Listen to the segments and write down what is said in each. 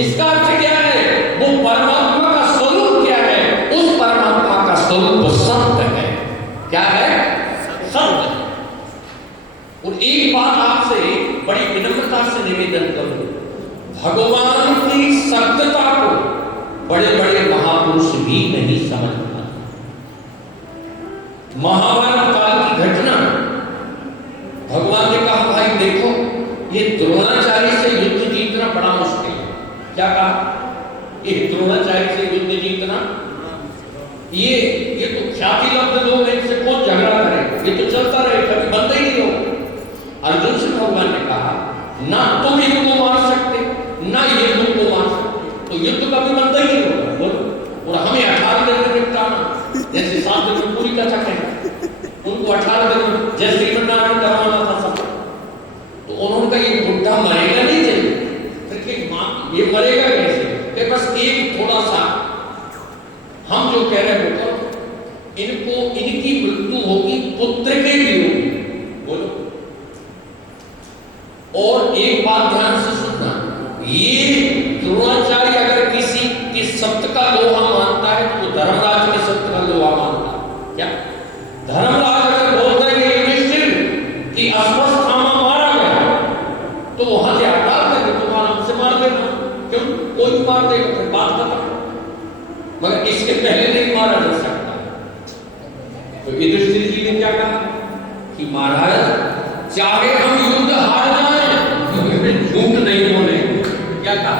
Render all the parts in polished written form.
इसका अर्थ क्या है? वो परमात्मा का स्वरूप क्या है? उस परमात्मा का स्वरूप सत्य है। क्या है? सत्य। और एक बात आपसे बड़ी विनम्रता से निवेदन करूं, भगवान की सत्यता को बड़े बड़े महापुरुष भी नहीं समझ पाते। महाभारत काल की घटना, भगवान ने कहा भाई देखो, ये द्रोणाचार्य से युद्ध जीतना बड़ा मुश्किल है। क्या कहा? ये द्रोणाचार्य से युद्ध जीतना, ये तो ख्याति लब्ध लोग हैं, इनसे कौन झगड़ा करे, ये तो चलता रहे, कभी बंद ही नहीं हो। अर्जुन से भगवान ने कहा ना तुम इनको मार सकते ना ये तुमको मार सकते, तो युद्ध कभी बंद ही नहीं होगा। बोलो, और हमें 18 दिन में निपटाना, जैसे 7 दिन में पूरी कथा कहें, उनको 18 दिन में जैसे श्रीमंडारण करवाना था सब, तो उन्होंने कहा ये बुढ़ा मरेगा नहीं चाहिए, फिर ये मरेगा कैसे? कि बस एक थोड़ा सा हम जो कह रहे हो, इनको इनकी मृत्यु होगी पुत्र के भी होगी। बोलो, और एक बात ध्यान से सुनना, ये द्रोणाचार्य अगर किसी के सत्य का लोहा मानता है तो धर्मराज के सत्य का लोहा मानता है। क्या धर्मराज अगर बोलता है कि युधिष्ठिर की अश्वत्थामा मारा गया, तो वहां से हटा देंगे, तुम्हारा हमसे मार देना, क्यों? कोई मार देगा, फिर बात खत्म। मगर इसके पहले नहीं मारा जा सकता। तो युधिष्ठिर जी ने क्या कहा कि महाराज चाहे हम युद्ध हार जाए, झूठ नहीं बोले। क्या कहा?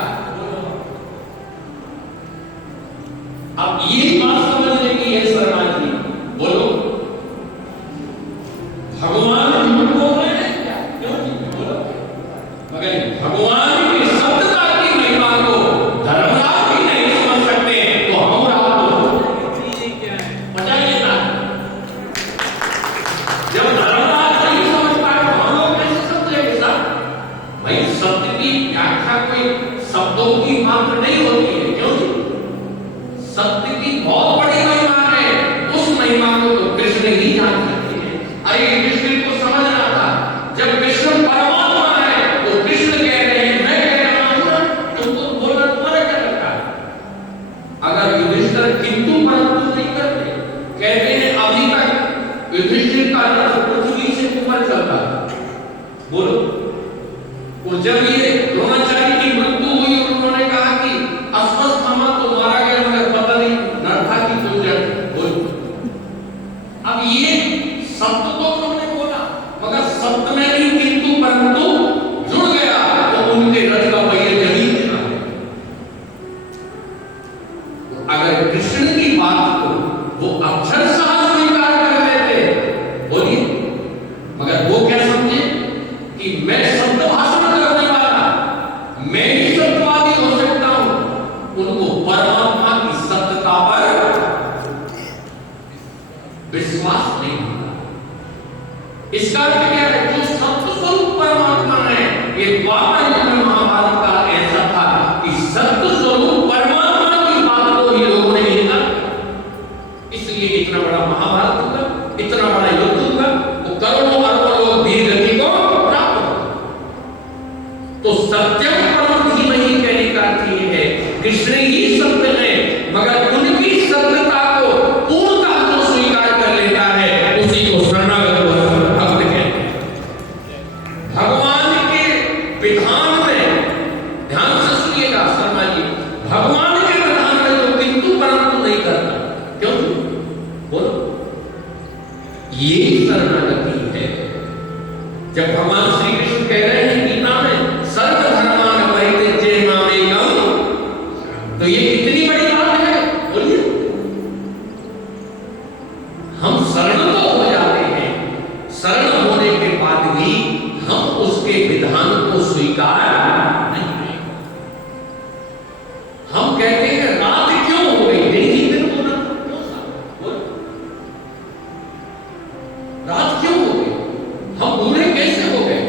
अब ये बात समझने की है शर्मा जी। बोलो, भगवान झूठ बोल रहे हैं क्या? क्यों नहीं बोलो? मगर भगवान की सत्यता की महिमा को धर्मराज भी नहीं समझ सकते, तो हम बताइए ना, जब धर्मराज नहीं समझ पाए तो हम लोग कैसे समझेंगे साहब? भाई सत्य की व्याख्या कोई शब्दों की मात्र नहीं होती है। क्यों? सत्य की बहुत बड़ी महिमा है, उस महिमा को तो कृष्ण ही जान सकते हैं। अरे कृष्ण को समझना था, जब कृष्ण परमात्मा है तो कृष्ण कह रहे हैं, मैं कह रहा हूं, तुमको बोलना तुम्हारा क्या रखा है? अगर युधिष्ठिर किंतु परंतु नहीं करते, कहते हैं अभी तक युधिष्ठिर का रथ पृथ्वी से ऊपर चलता है। बोलो, और जब ये द्रोणाचार्य की मृत्यु हुई, उन्होंने कहा कि अश्वत्थामा तो मारा गया, मगर पता नहीं नरथा की पूजा। अब ये सत्य तो उन्होंने बोला, मगर सत्य में भी किंतु परंतु जुड़ गया, तो उनके रथ का पहिया जमीन में आ गया। अगर कृष्ण की बात को वो अक्षरशः स्वीकार कर लेते, बोलिए, मगर वो क्या समझे कि मैं शब्द भाषण करने वाला, मैं ही सत्यवादी हो सकता हूं, उनको परमात्मा की सत्यता पर विश्वास नहीं होता। इसका अर्थ क्या है? जो सत्य स्वरूप परमात्मा है, ये द्वापर युग में महाभारत का ऐसा था कि सत्य स्वरूप परमात्मा की बात को ही लोगों ने इनकार, इसलिए इतना बड़ा महाभारत हुआ, इतना बड़ा युद्ध हुआ, वो करोड़ों अरबों लोग वीर गति को प्राप्त हो। तो सत्यम परम धीमहि कहने का अर्थ ये है, कृष्ण ही सत्य है, मगर उनकी सत्यता को पूर्णतः जो स्वीकार कर लेता है, उसी को शरणागत भक्त कहते हैं। भगवान के विधान में ध्यान से सुनिएगा शर्मा जी, भगवान के विधान में जो किंतु परंतु नहीं करता, क्यों? बोलो, ये शरणागति है। जब भगवान श्री कृष्ण कह रहे हैं गीता में सर्वधर्मान परित्यज्य मामेकम्, तो ये कितनी बड़ी बात है। बोलिए, हम शरण तो हो जाते हैं, शरण होने के बाद भी हम उसके विधान को स्वीकार नहीं करेंगे। हम कहते हैं रात क्यों हो गई, दिन ही दिन होना क्यों सा? रात क्यों हो गई, हम बूढ़े कैसे हो गए,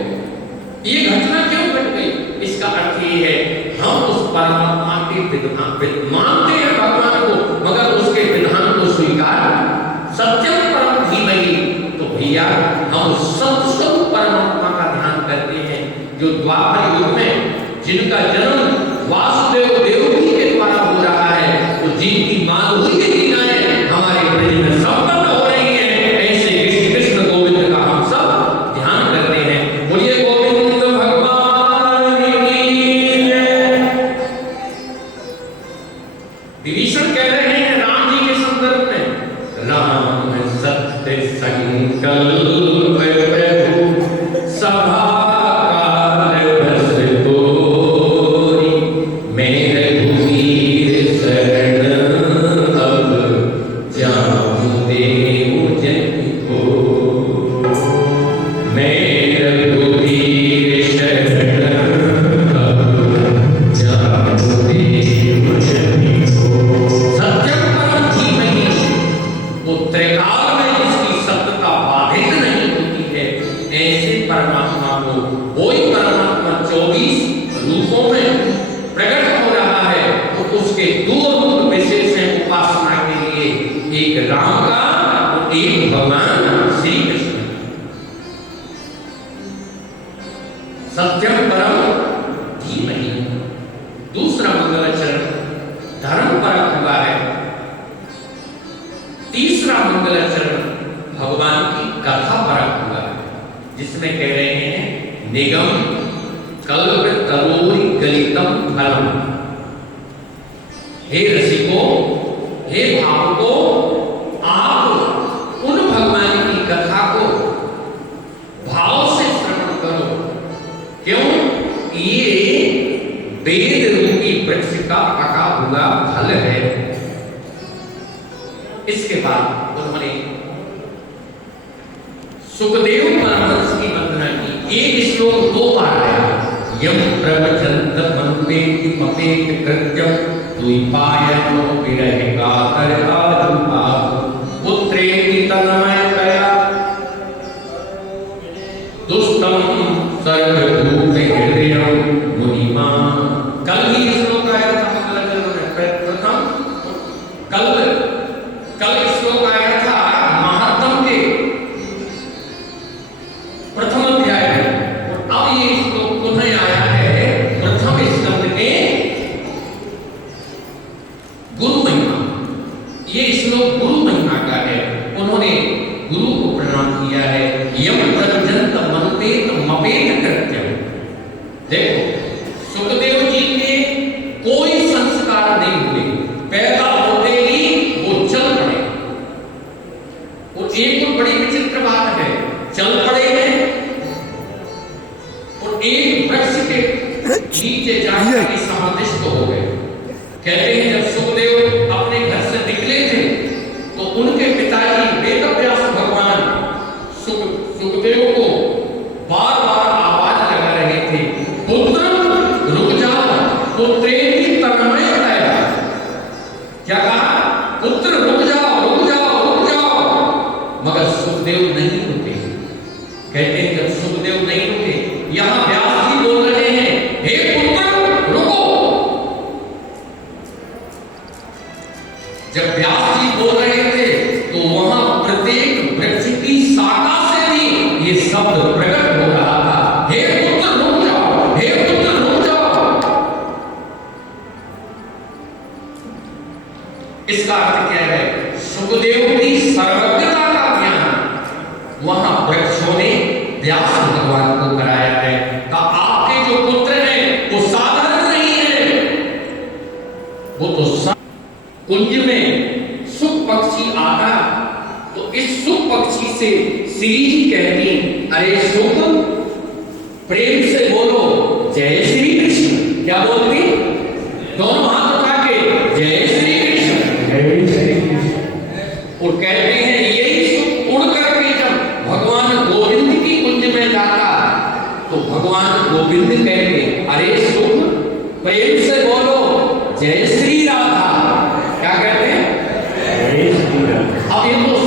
ये घटना क्यों घट गई? इसका अर्थ ये है, हम उस परमात्मा के विधान मानते हैं भगवान को, मगर उसके विधान को स्वीकार सत्यम परम धीमहि, तो भैया हम सत्य स्वरूप परमात्मा का ध्यान करते हैं, जो द्वापर युग में जिनका जन्म वासुदेव उसके दो रूप विशेष हैं उपासना के लिए, एक राम का और एक भगवान श्री कृष्ण। सत्यम परम धीमहि। दूसरा मंगलाचरण धर्म परक हुआ है। तीसरा मंगलाचरण भगवान की कथा परक हुआ है, जिसमें कह रहे हैं निगम कल्प तरोरी गलितम फलम। हे रसिको, हे भावको, आप उन भगवान की कथा को भाव से श्रवण करो। क्यों? ये वेद रूपी वृक्ष का पका हुआ फल है। इसके बाद उन्होंने सुखदेव परमहंस की वंदना की। एक श्लोक दो बार आया, यम प्रवचंत मनुपेति मपेत कृत्यम द्विपायनो विरह कातर आजुपा पुत्रेति तन्मयतया दुष्टम सर्वभूत हृदयं मुनिमा। कल ही श्लोक आया था मंगलाचरण में, प्रथम कल श्लोक आया था महात्म के प्रथम अध्याय में, और अब ये श्लोक पुनः आया है प्रथम स्कंद के गुरु महिमा। ये श्लोक गुरु महिमा का है। उन्होंने गुरु को प्रणाम किया है। यम प्रजंत मनुपेत मपेत कृत्यम। देखो, सुखदेव जी के कोई संस्कार नहीं हुए, पैदा होते ही वो चल पड़े। और एक तो बड़ी विचित्र बात है, चल पड़े हैं और एक वृक्ष के नीचे जाकर के समाधिस्थ हो गए। कहते हैं जब सुखदेव अपने घर से निकले थे तो उनके पिताजी वेदव्यास भगवान सुखदेव को बार बार आवाज लगा रहे थे, पुत्र रुक जाओ, पुत्रेति तन्मयतया। क्या कहा? पुत्र रुक जाओ, रुक जाओ, रुक जाओ। मगर सुखदेव नहीं रुके। कहते हैं जब सुखदेव नहीं रुके, यहां व्यास जी बोल रहे हैं, हे पुत्र रुको। जब व्यास जी बोल रहे थे तो वहां प्रत्येक वृक्ष की शाखा से भी ये शब्द प्रकट हो रहा था, हे पुत्र रुक जाओ, हे पुत्र रुक जाओ। इसका अर्थ क्या है? सुखदेव की सर्वज्ञता का ज्ञान वहां वृक्षों ने व्यास भगवान को कराया है। कहा आपके जो पुत्र हैं वो साधारण नहीं है, वो तो कुंज में सुख पक्षी आता तो इस सुख पक्षी से श्री जी कहती, अरे सुख प्रेम से बोलो जय श्री कृष्ण। क्या बोलती? दोनों हाथ उठा के जय श्री कृष्ण, जय श्री कृष्ण। और कहते हैं यही सुख उड़ करके जब भगवान गोविंद की कुंज में जाता तो भगवान गोविंद कहते, अरे सुख प्रेम से बोलो जय श्री राधा। क्या कहते हैं? जय श्री राधा। अब ये तो